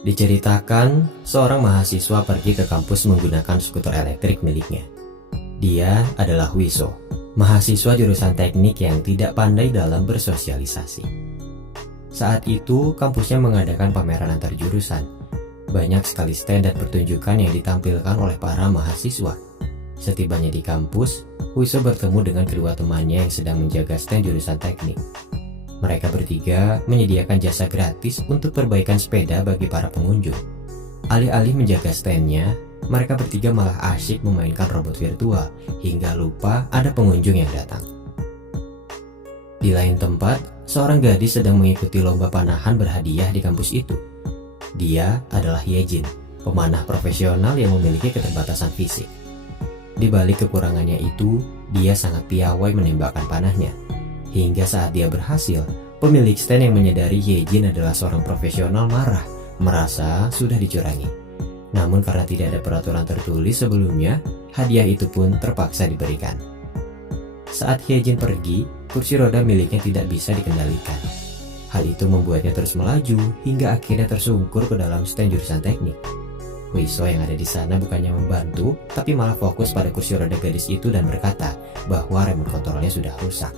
Diceritakan, seorang mahasiswa pergi ke kampus menggunakan skuter elektrik miliknya. Dia adalah Wiso, mahasiswa jurusan teknik yang tidak pandai dalam bersosialisasi. Saat itu, kampusnya mengadakan pameran antar jurusan. Banyak sekali stand dan pertunjukan yang ditampilkan oleh para mahasiswa. Setibanya di kampus, Wiso bertemu dengan kedua temannya yang sedang menjaga stand jurusan teknik. Mereka bertiga menyediakan jasa gratis untuk perbaikan sepeda bagi para pengunjung. Alih-alih menjaga standnya, mereka bertiga malah asyik memainkan robot virtual hingga lupa ada pengunjung yang datang. Di lain tempat, seorang gadis sedang mengikuti lomba panahan berhadiah di kampus itu. Dia adalah Hyejin, pemanah profesional yang memiliki keterbatasan fisik. Di balik kekurangannya itu, dia sangat piawai menembakkan panahnya. Hingga saat dia berhasil, pemilik stand yang menyadari Hyejin adalah seorang profesional marah, merasa sudah dicurangi. Namun karena tidak ada peraturan tertulis sebelumnya, hadiah itu pun terpaksa diberikan. Saat Hyejin pergi, kursi roda miliknya tidak bisa dikendalikan. Hal itu membuatnya terus melaju hingga akhirnya tersungkur ke dalam stand jurusan teknik. Wiso yang ada di sana bukannya membantu, tapi malah fokus pada kursi roda gadis itu dan berkata bahwa remote kontrolnya sudah rusak.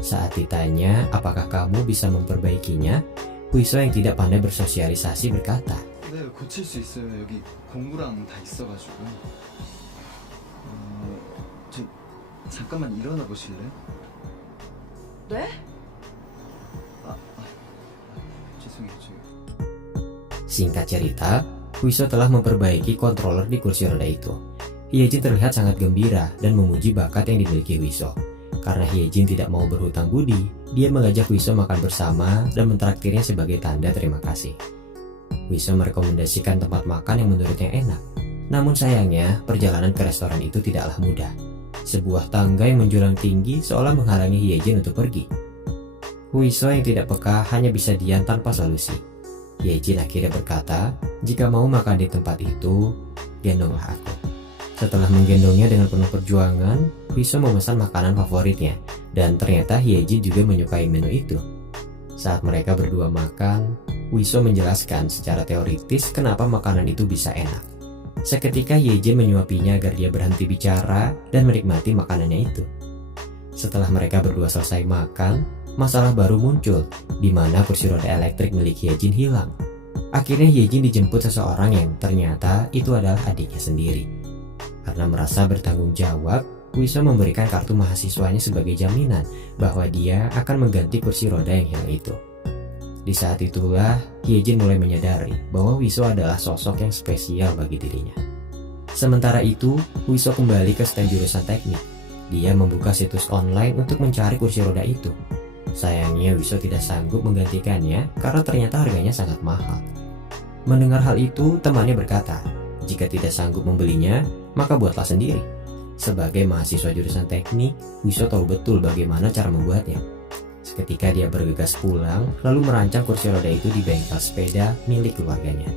Saat ditanya apakah kamu bisa memperbaikinya, Wiso yang tidak pandai bersosialisasi berkata, 네, 고칠 수 있어요. 여기 공구랑 다 있어가지고. 잠깐만 일어나 보실래? 네? 죄송해요. Singkat cerita, Wiso telah memperbaiki controller di kursi roda itu. Hyejin terlihat sangat gembira dan memuji bakat yang dimiliki Wiso. Karena Hyejin tidak mau berhutang budi, dia mengajak Wiso makan bersama dan mentraktirnya sebagai tanda terima kasih. Wiso merekomendasikan tempat makan yang menurutnya enak. Namun sayangnya, perjalanan ke restoran itu tidaklah mudah. Sebuah tangga yang menjulang tinggi seolah menghalangi Hyejin untuk pergi. Wiso yang tidak peka hanya bisa diam tanpa solusi. Hyejin akhirnya berkata, jika mau makan di tempat itu, gendonglah aku. Setelah menggendongnya dengan penuh perjuangan, Wiso memesan makanan favoritnya, dan ternyata Hyejin juga menyukai menu itu. Saat mereka berdua makan, Wiso menjelaskan secara teoritis kenapa makanan itu bisa enak. Seketika Hyejin menyuapinya agar dia berhenti bicara dan menikmati makanannya itu. Setelah mereka berdua selesai makan, masalah baru muncul, di mana kursi roda elektrik milik Hyejin hilang. Akhirnya Hyejin dijemput seseorang yang ternyata itu adalah adiknya sendiri. Karena merasa bertanggung jawab, Wiso memberikan kartu mahasiswanya sebagai jaminan bahwa dia akan mengganti kursi roda yang hilang itu. Di saat itulah, Hyejin mulai menyadari bahwa Wiso adalah sosok yang spesial bagi dirinya. Sementara itu, Wiso kembali ke stand jurusan teknik. Dia membuka situs online untuk mencari kursi roda itu. Sayangnya Wiso tidak sanggup menggantikannya karena ternyata harganya sangat mahal. Mendengar hal itu, temannya berkata, jika tidak sanggup membelinya, maka buatlah sendiri. Sebagai mahasiswa jurusan teknik, Wiso tahu betul bagaimana cara membuatnya. Seketika dia bergegas pulang, lalu merancang kursi roda itu di bengkel sepeda milik keluarganya.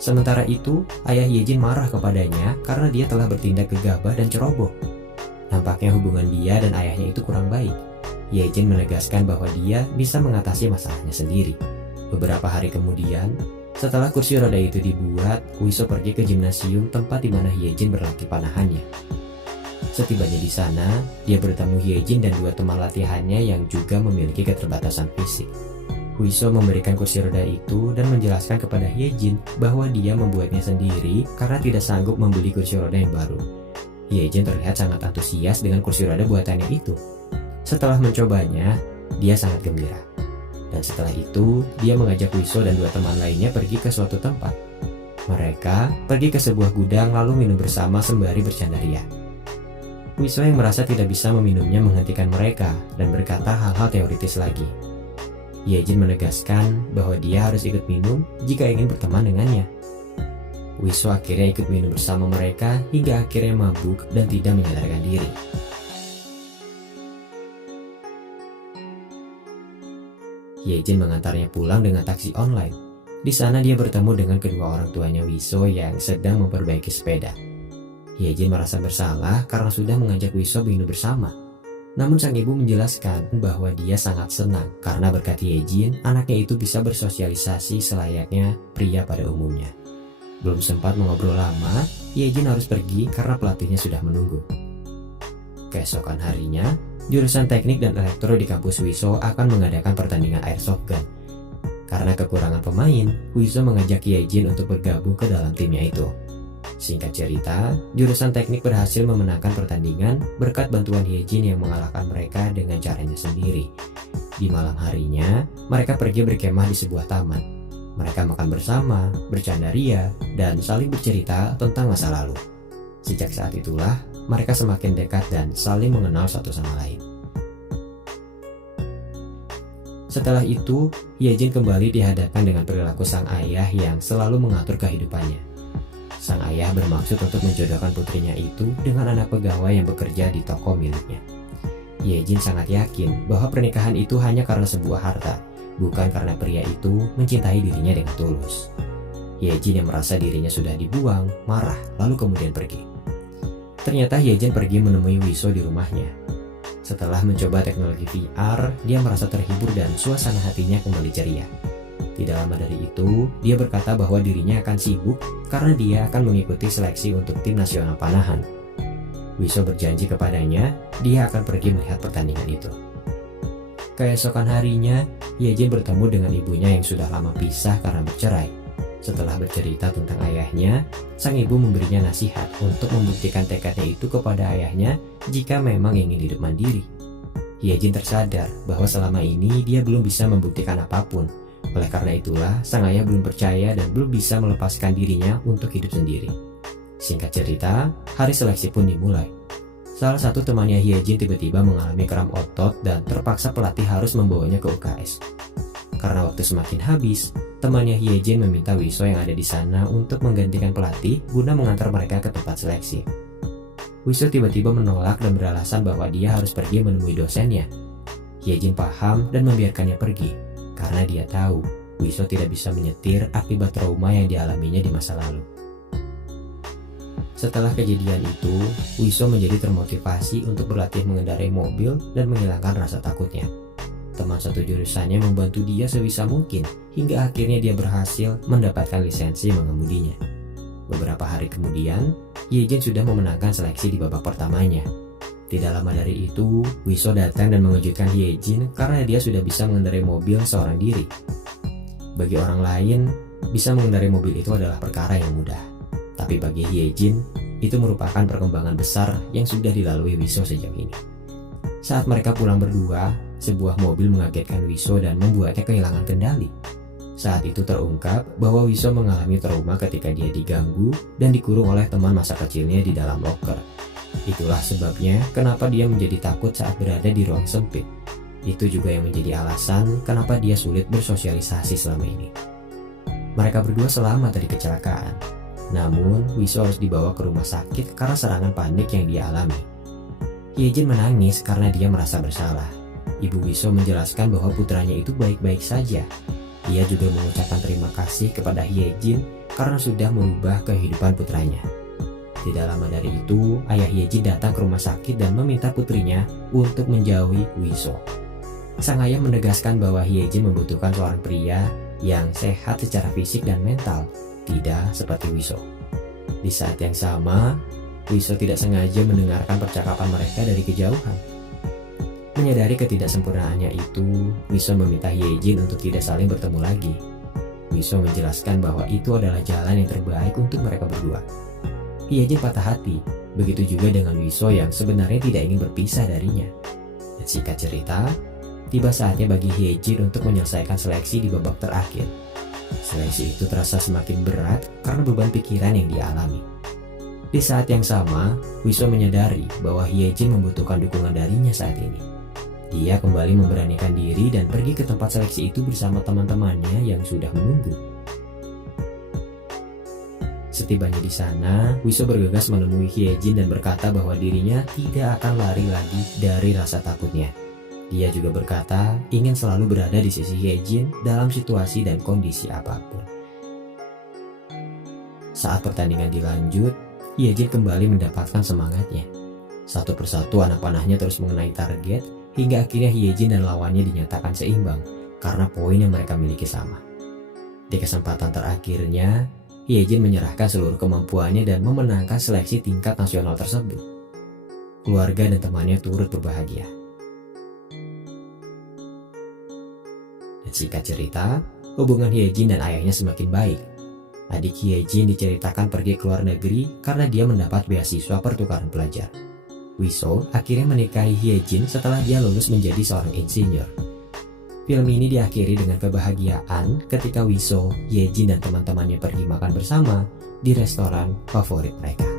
Sementara itu, ayah Hyejin marah kepadanya karena dia telah bertindak gegabah dan ceroboh. Nampaknya hubungan dia dan ayahnya itu kurang baik. Hyejin menegaskan bahwa dia bisa mengatasi masalahnya sendiri. Beberapa hari kemudian, setelah kursi roda itu dibuat, Wiso pergi ke gimnasium tempat di mana Hyejin berlatih panahannya. Setibanya di sana, dia bertemu Hyejin dan dua teman latihannya yang juga memiliki keterbatasan fisik. Wiso memberikan kursi roda itu dan menjelaskan kepada Hyejin bahwa dia membuatnya sendiri karena tidak sanggup membeli kursi roda yang baru. Hyejin terlihat sangat antusias dengan kursi roda buatannya itu. Setelah mencobanya, dia sangat gembira. Dan setelah itu, dia mengajak Wiso dan dua teman lainnya pergi ke suatu tempat. Mereka pergi ke sebuah gudang lalu minum bersama sembari bercanda ria. Wiso yang merasa tidak bisa meminumnya menghentikan mereka dan berkata hal-hal teoritis lagi. Hyejin menegaskan bahwa dia harus ikut minum jika ingin berteman dengannya. Wiso akhirnya ikut minum bersama mereka hingga akhirnya mabuk dan tidak menyadarkan diri. Hyejin mengantarnya pulang dengan taksi online. Di sana dia bertemu dengan kedua orang tuanya Wiso yang sedang memperbaiki sepeda. Hyejin merasa bersalah karena sudah mengajak Wiso minum bersama. Namun sang ibu menjelaskan bahwa dia sangat senang karena berkat Hyejin, anaknya itu bisa bersosialisasi selayaknya pria pada umumnya. Belum sempat mengobrol lama, Hyejin harus pergi karena pelatihnya sudah menunggu. Keesokan harinya, jurusan teknik dan elektro di kampus Wiso akan mengadakan pertandingan airsoft gun. Karena kekurangan pemain, Wiso mengajak Hyejin untuk bergabung ke dalam timnya itu. Singkat cerita, jurusan teknik berhasil memenangkan pertandingan berkat bantuan Hyejin yang mengalahkan mereka dengan caranya sendiri. Di malam harinya, mereka pergi berkemah di sebuah taman. Mereka makan bersama, bercanda ria, dan saling bercerita tentang masa lalu. Sejak saat itulah, mereka semakin dekat dan saling mengenal satu sama lain. Setelah itu, Hyejin kembali dihadapkan dengan perilaku sang ayah yang selalu mengatur kehidupannya. Sang ayah bermaksud untuk menjodohkan putrinya itu dengan anak pegawai yang bekerja di toko miliknya. Hyejin sangat yakin bahwa pernikahan itu hanya karena sebuah harta, bukan karena pria itu mencintai dirinya dengan tulus. Hyejin yang merasa dirinya sudah dibuang, marah, lalu kemudian pergi. Ternyata Hyejin pergi menemui Wiso di rumahnya. Setelah mencoba teknologi VR, dia merasa terhibur dan suasana hatinya kembali ceria. Tidak lama dari itu, dia berkata bahwa dirinya akan sibuk karena dia akan mengikuti seleksi untuk tim nasional panahan. Wiso berjanji kepadanya, dia akan pergi melihat pertandingan itu. Keesokan harinya, Hyejin bertemu dengan ibunya yang sudah lama pisah karena bercerai. Setelah bercerita tentang ayahnya, sang ibu memberinya nasihat untuk membuktikan tekadnya itu kepada ayahnya jika memang ingin hidup mandiri. Hyejin tersadar bahwa selama ini dia belum bisa membuktikan apapun. Oleh karena itulah, sang ayah belum percaya dan belum bisa melepaskan dirinya untuk hidup sendiri. Singkat cerita, hari seleksi pun dimulai. Salah satu temannya Hyejin tiba-tiba mengalami kram otot dan terpaksa pelatih harus membawanya ke UKS. Karena waktu semakin habis, temannya Hyejin meminta Wiso yang ada di sana untuk menggantikan pelatih guna mengantar mereka ke tempat seleksi. Wiso tiba-tiba menolak dan beralasan bahwa dia harus pergi menemui dosennya. Hyejin paham dan membiarkannya pergi, karena dia tahu Wiso tidak bisa menyetir akibat trauma yang dialaminya di masa lalu. Setelah kejadian itu, Wiso menjadi termotivasi untuk berlatih mengendarai mobil dan menghilangkan rasa takutnya. Teman satu jurusannya membantu dia sebisa mungkin hingga akhirnya dia berhasil mendapatkan lisensi mengemudinya. Beberapa hari kemudian, Hyejin sudah memenangkan seleksi di babak pertamanya. Tidak lama dari itu, Wiso datang dan mengejutkan Hyejin karena dia sudah bisa mengendarai mobil seorang diri. Bagi orang lain, bisa mengendarai mobil itu adalah perkara yang mudah. Tapi bagi Hyejin, itu merupakan perkembangan besar yang sudah dilalui Wiso sejauh ini. Saat mereka pulang berdua, sebuah mobil mengagetkan Wiso dan membuatnya kehilangan kendali. Saat itu terungkap bahwa Wiso mengalami trauma ketika dia diganggu dan dikurung oleh teman masa kecilnya di dalam loker. Itulah sebabnya kenapa dia menjadi takut saat berada di ruang sempit. Itu juga yang menjadi alasan kenapa dia sulit bersosialisasi selama ini. Mereka berdua selamat dari kecelakaan. Namun, Wiso harus dibawa ke rumah sakit karena serangan panik yang dia alami. Hyejin menangis karena dia merasa bersalah. Ibu Wiso menjelaskan bahwa putranya itu baik-baik saja. Dia juga mengucapkan terima kasih kepada Hyejin karena sudah merubah kehidupan putranya. Tidak lama dari itu, ayah Hyejin datang ke rumah sakit dan meminta putrinya untuk menjauhi Wiso. Sang ayah menegaskan bahwa Hyejin membutuhkan seorang pria yang sehat secara fisik dan mental, tidak seperti Wiso. Di saat yang sama, Wiso tidak sengaja mendengarkan percakapan mereka dari kejauhan. Menyadari ketidaksempurnaannya itu, Wiso meminta Hyejin untuk tidak saling bertemu lagi. Wiso menjelaskan bahwa itu adalah jalan yang terbaik untuk mereka berdua. Hyejin patah hati, begitu juga dengan Wiso yang sebenarnya tidak ingin berpisah darinya. Dan singkat cerita, tiba saatnya bagi Hyejin untuk menyelesaikan seleksi di babak terakhir. Seleksi itu terasa semakin berat karena beban pikiran yang dia alami. Di saat yang sama, Wiso menyadari bahwa Hyejin membutuhkan dukungan darinya saat ini. Dia kembali memberanikan diri dan pergi ke tempat seleksi itu bersama teman-temannya yang sudah menunggu. Setibanya di sana, Wiso bergegas menemui Hyejin dan berkata bahwa dirinya tidak akan lari lagi dari rasa takutnya. Dia juga berkata ingin selalu berada di sisi Hyejin dalam situasi dan kondisi apapun. Saat pertandingan dilanjut, Hyejin kembali mendapatkan semangatnya. Satu persatu anak panahnya terus mengenai target, hingga akhirnya Hyejin dan lawannya dinyatakan seimbang karena poin yang mereka miliki sama. Di kesempatan terakhirnya, Hyejin menyerahkan seluruh kemampuannya dan memenangkan seleksi tingkat nasional tersebut. Keluarga dan temannya turut berbahagia. Dan singkat cerita, hubungan Hyejin dan ayahnya semakin baik. Adik Hyejin diceritakan pergi ke luar negeri karena dia mendapat beasiswa pertukaran pelajar. Wiso akhirnya menikahi Hyejin setelah dia lulus menjadi seorang insinyur. Film ini diakhiri dengan kebahagiaan ketika Wiso, Hyejin dan teman-temannya pergi makan bersama di restoran favorit mereka.